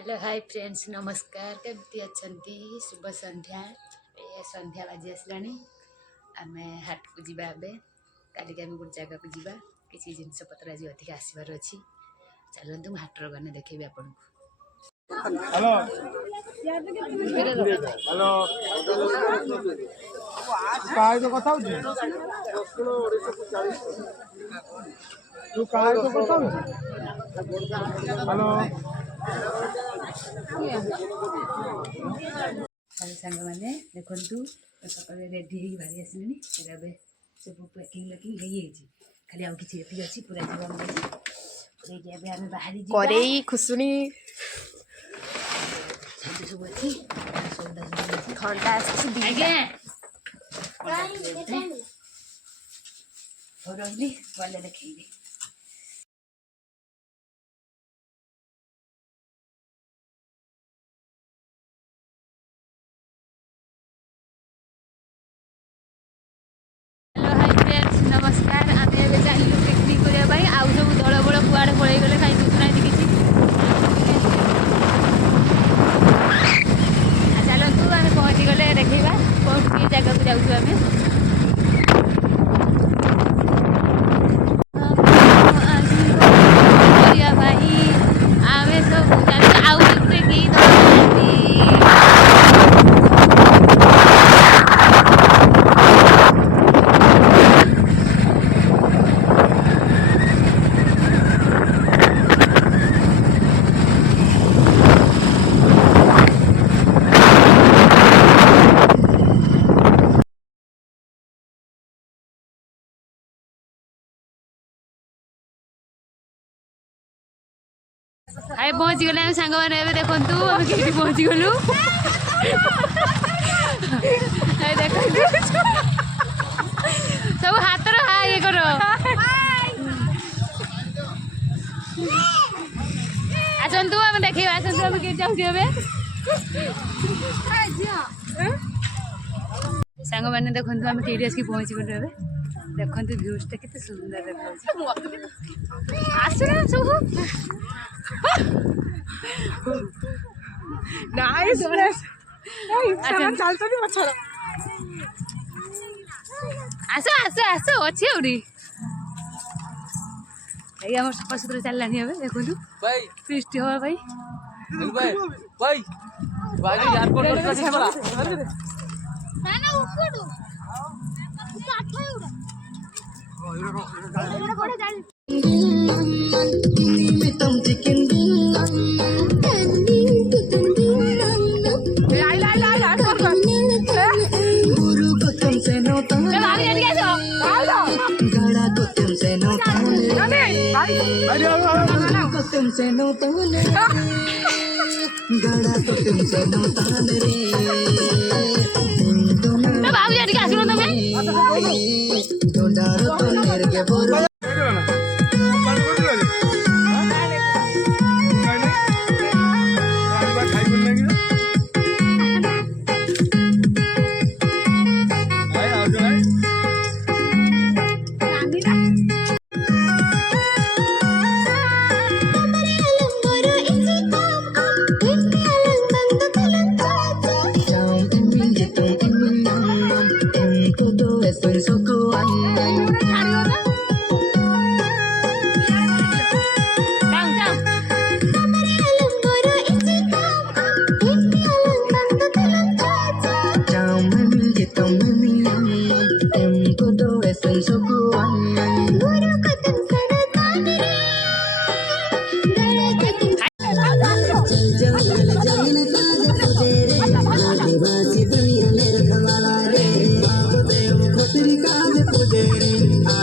hello hi friends नमस्कार केमती अच्छंती शुभ संध्या ए संध्या बाजी आसलानी आमे हाट को जीवा एबे काली के गोटे जगह को जीवा किसी जिनस पत्र आज अधिक आसबार अच्छी चलतु हाटर गने देखी आपन हेलो हेलो काय तो कथा तू काय तो कथा हेलो सांग मैंने देखु सकाल रेडी हो बाहरी आसले सब पैकिंग लैकिंग हो खाली आउ कि अच्छी पूरा जीवन आम बाहरी करेई खुशुनी सब अच्छी ठंडा आज्ञा रही गले देखी नमस्कार आम ए चलू पिकनिक करने आउ सब दल बड़ कुआड़े पलि गले कहीं दिखुना किसी चलतु आम पहुँची गले देखा कौन कि जगह को जाऊँ आम सब आउ हाय पहुँच गले आम सांग मैंने देखु आम कि पहुँची गलु सब हाथ ये कर आसतु आम देखे आसतु आम कि चाहूँ सांग मैंने देखु आम कि आसिक पहुँची गलु ए देखते भ्यूजटा के सुंदर देखा आसना सब नाइस आस आस आस अच्छी आउरी आम सफा सुतरा चललानी ए देखु फिस्ट हो भाई तुमसे नो ताने गड़ा तो तुमसे नो ताने रे तो बाबू जानी का सुनो तुम्हें तो डारो तो मेरे के बोलो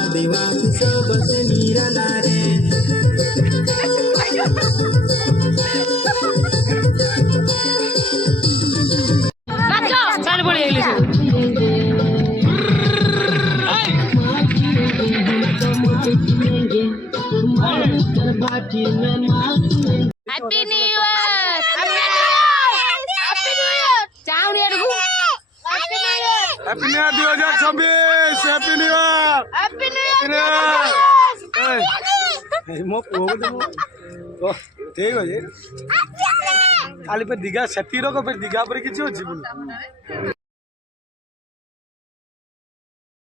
आदिवासी सब से मीरा नारे हैप्पी न्यू ईयर चाउनी अडगु happy new year 2026 happy new year ए मो को ठीक है କାଲି ଫେର ଦୀଘା ସେତିକି ରକ ଫେର ଦୀଘା ଉପରେ କିଛି ଅଛି ବୁଲ